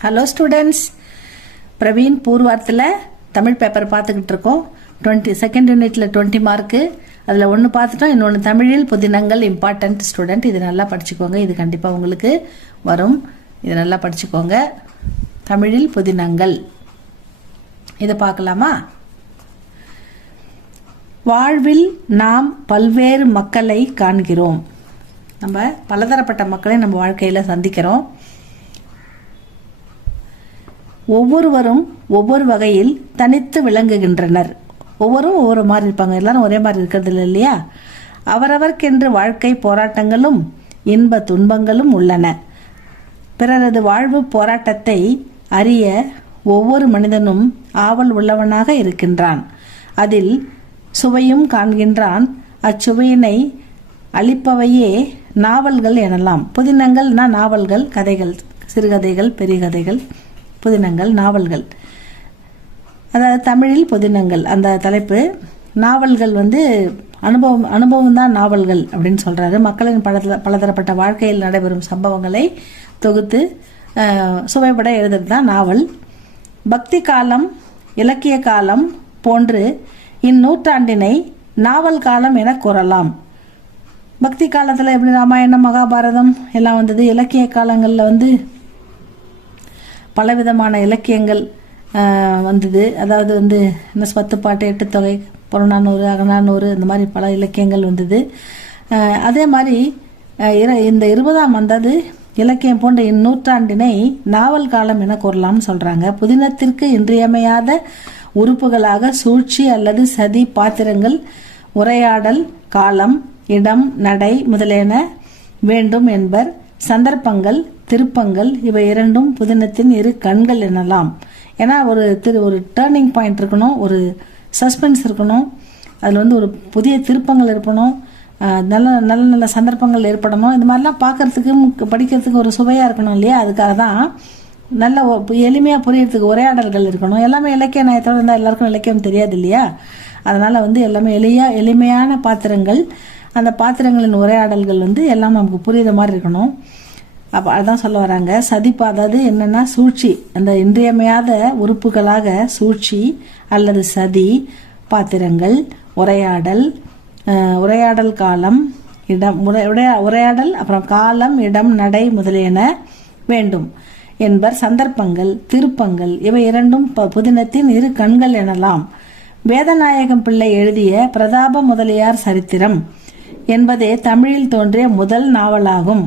Hello students, Praveen பூர்வார்த்தில் Tamil paper பார்த்துக்கிட்டு இருக்கோம். செகண்ட் யூனிட்டில் 20 மார்க்கு. அதில் ஒன்று பார்த்துட்டோம், இன்னொன்று தமிழில் புதினங்கள் இம்பார்ட்டன்ட். ஸ்டூடெண்ட் இது நல்லா படிச்சுக்கோங்க, இது கண்டிப்பாக உங்களுக்கு வரும். இது நல்லா படிச்சுக்கோங்க. தமிழில் புதினங்கள் இதை பார்க்கலாமா? வாழ்வில் நாம் பல்வேறு மக்களை காண்கிறோம். நம்ம பலதரப்பட்ட மக்களை நம்ம வாழ்க்கையில் சந்திக்கிறோம். ஒவ்வொருவரும் ஒவ்வொரு வகையில் தனித்து விளங்குகின்றனர். ஒவ்வொரு மாதிரி இருப்பாங்க, எல்லாரும் ஒரே மாதிரி இருக்கிறது இல்லை இல்லையா? அவரவர்க்கென்று வாழ்க்கை போராட்டங்களும் இன்ப துன்பங்களும் உள்ளன. பிறரது வாழ்வு போராட்டத்தை அறிய ஒவ்வொரு மனிதனும் ஆவல் உள்ளவனாக இருக்கின்றான். அதில் சுவையும் காண்கின்றான். அச்சுவையினை அளிப்பவையே நாவல்கள் எனலாம். புதினங்கள்னா நாவல்கள், கதைகள், சிறுகதைகள், பெரிய கதைகள், புதினங்கள், நாவல்கள். அதாவது தமிழில் புதினங்கள் அந்த தலைப்பு. நாவல்கள் அனுபவம் தான் நாவல்கள் அப்படின்னு சொல்றாரு. மக்களின் பலதரப்பட்ட வாழ்க்கையில் நடைபெறும் சம்பவங்களை தொகுத்து சுவைபட எழுதுறது தான் நாவல். பக்தி காலம், இலக்கிய காலம் போன்று இந்நூற்றாண்டினை நாவல் காலம் என கூறலாம். பக்தி காலத்தில் எப்படி ராமாயணம், மகாபாரதம் எல்லாம் வந்தது. இலக்கிய காலங்களில் பலவிதமான இலக்கியங்கள் வந்தது. அதாவது என்ன 10 பாட்டு, 8 தொகை, புறநானூறு, அகநானூறு, இந்த மாதிரி பல இலக்கியங்கள் வந்தது. அதே மாதிரி இந்த 20ஆம் இலக்கியம் போன்ற இந்நூற்றாண்டினை நாவல் காலம் என கூறலாம்னு சொல்றாங்க. புதினத்திற்கு இன்றியமையாத உறுப்புகளாக சூழ்ச்சி அல்லது சதி பாத்திரங்கள், உரையாடல், காலம், இடம், நடை முதலியன வேண்டும் என்பர். சந்தர்ப்பங்கள், திருப்பங்கள் இவை இரண்டும் புதினத்தின் இரு கண்கள் எனலாம். ஏன்னா ஒரு டேர்னிங் பாயிண்ட் இருக்கணும், ஒரு சஸ்பென்ஸ் இருக்கணும், அதில் ஒரு புதிய திருப்பங்கள் இருக்கணும், நல்ல நல்ல நல்ல சந்தர்ப்பங்கள் ஏற்படணும். இந்த மாதிரிலாம் பார்க்கறதுக்கு படிக்கிறதுக்கு ஒரு சுவையாக இருக்கணும் இல்லையா? அதுக்காக தான் நல்ல எளிமையாக புரியறதுக்கு உரையாடல்கள் இருக்கணும். எல்லாமே இலக்கிய நயத்தோடு இருந்தால் எல்லாருக்கும் இலக்கியம் தெரியாது இல்லையா? அதனால் எல்லாமே எளிமையான பாத்திரங்கள், அந்த பாத்திரங்களின் உரையாடல்கள் எல்லாம் நமக்கு புரியுற மாதிரி இருக்கணும். அப்போ அதுதான் சொல்ல வராங்க. அதாவது என்னன்னா சூழ்ச்சி, அந்த இன்றியமையாத உறுப்புகளாக சூழ்ச்சி அல்லது சதி பாத்திரங்கள், உரையாடல் காலம், இடம், உரையாடல், அப்புறம் காலம், இடம், நடை முதலியன வேண்டும் என்பர். சந்தர்ப்பங்கள், திருப்பங்கள் இவை இரண்டும் புதினத்தின் இரு கண்கள் எனலாம். வேதநாயகம் பிள்ளை எழுதிய பிரதாப முதலியார் சரித்திரம் என்பதே தமிழில் தோன்றிய முதல் நாவலாகும்.